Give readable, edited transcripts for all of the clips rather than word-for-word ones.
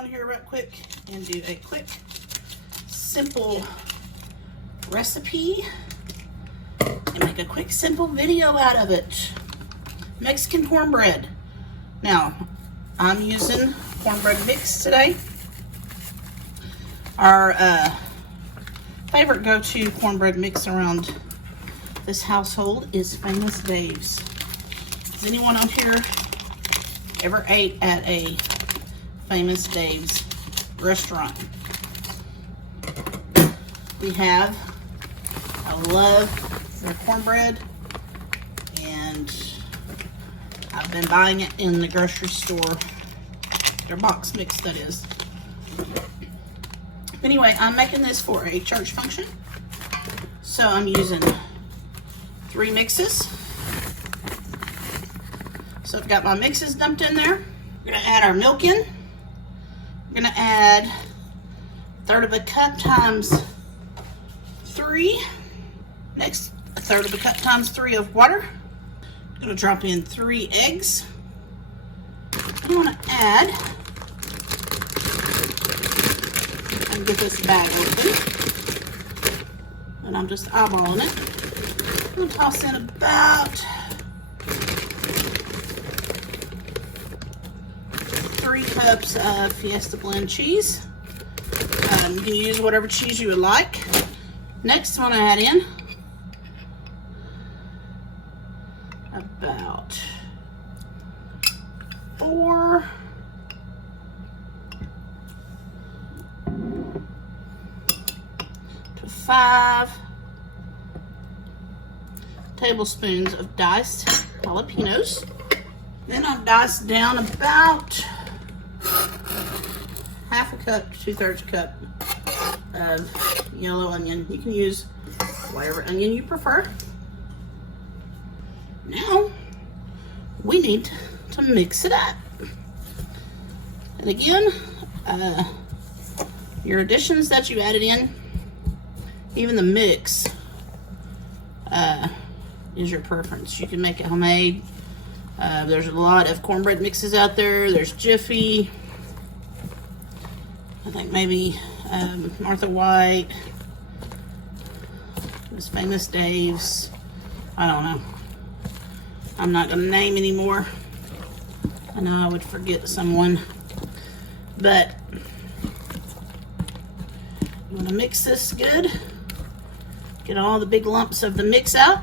on here real quick and do a quick, simple recipe and make a quick, simple video out of it. Mexican cornbread. Now, I'm using cornbread mix today. Our favorite go-to cornbread mix around this household is Famous Dave's. Has anyone on here ever ate at a Famous Dave's restaurant? We have. I love their cornbread, and I've been buying it in the grocery store. Their box mix, that is. Anyway, I'm making this for a church function. So I'm using 3 mixes. So I've got my mixes dumped in there. We're gonna add our milk in. We're gonna add 1/3 of a cup times 3. Next, 1/3 of a cup times 3 of water. I'm gonna drop in 3 eggs. I'm gonna add, and get this bag open. And I'm just eyeballing it. I'm gonna toss in about 3 cups of Fiesta blend cheese. You can use whatever cheese you would like. Next, I'm gonna add in about 4 to 5 tablespoons of diced jalapeños. Then I've diced down about 1/2 cup to 2/3 cup of yellow onion. You can use whatever onion you prefer. Now, we need to mix it up. And again, your additions that you added in, even the mix, is your preference. You can make it homemade. There's a lot of cornbread mixes out there. There's Jiffy. I think maybe Martha White. There's Famous Dave's. I don't know. I'm not going to name anymore. I know I would forget someone. But you want to mix this good. Get all the big lumps of the mix out.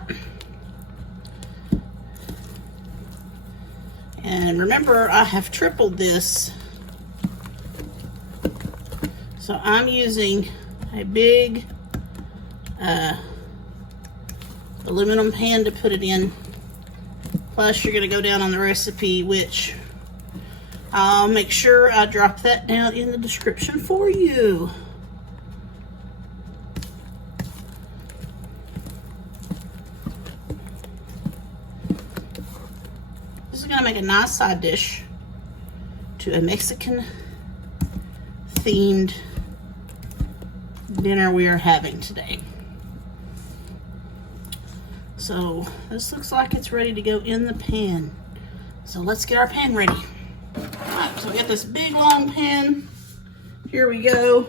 And remember, I have tripled this. So I'm using a big aluminum pan to put it in. Plus, you're going to go down on the recipe, which I'll make sure I drop that down in the description for you. This is going to make a nice side dish to a Mexican themed dinner we are having today. So this looks like it's ready to go in the pan. So let's get our pan ready. Alright, so we got this big long pan. Here we go.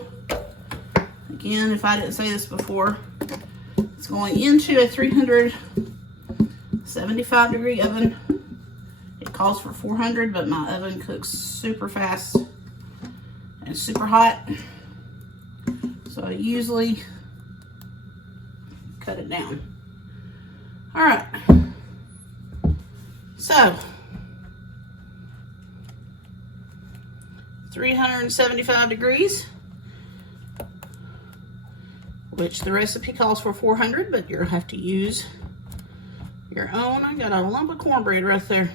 Again, if I didn't say this before, it's going into a 375 degree oven. It calls for 400, but my oven cooks super fast and super hot. So I usually cut it down. All right, so 375 degrees, which the recipe calls for 400, but you'll have to use your own. I got a lump of cornbread right there.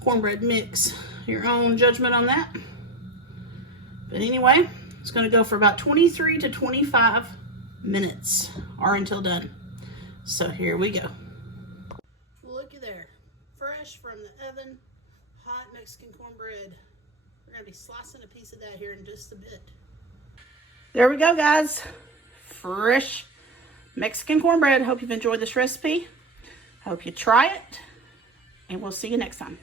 Cornbread mix, your own judgment on that. But anyway, it's going to go for about 23 to 25 minutes or until done. So here we go. Looky there, fresh from the oven, hot Mexican cornbread. We're going to be slicing a piece of that here in just a bit. There we go, guys. Fresh Mexican cornbread. Hope you've enjoyed this recipe. Hope you try it, and we'll see you next time.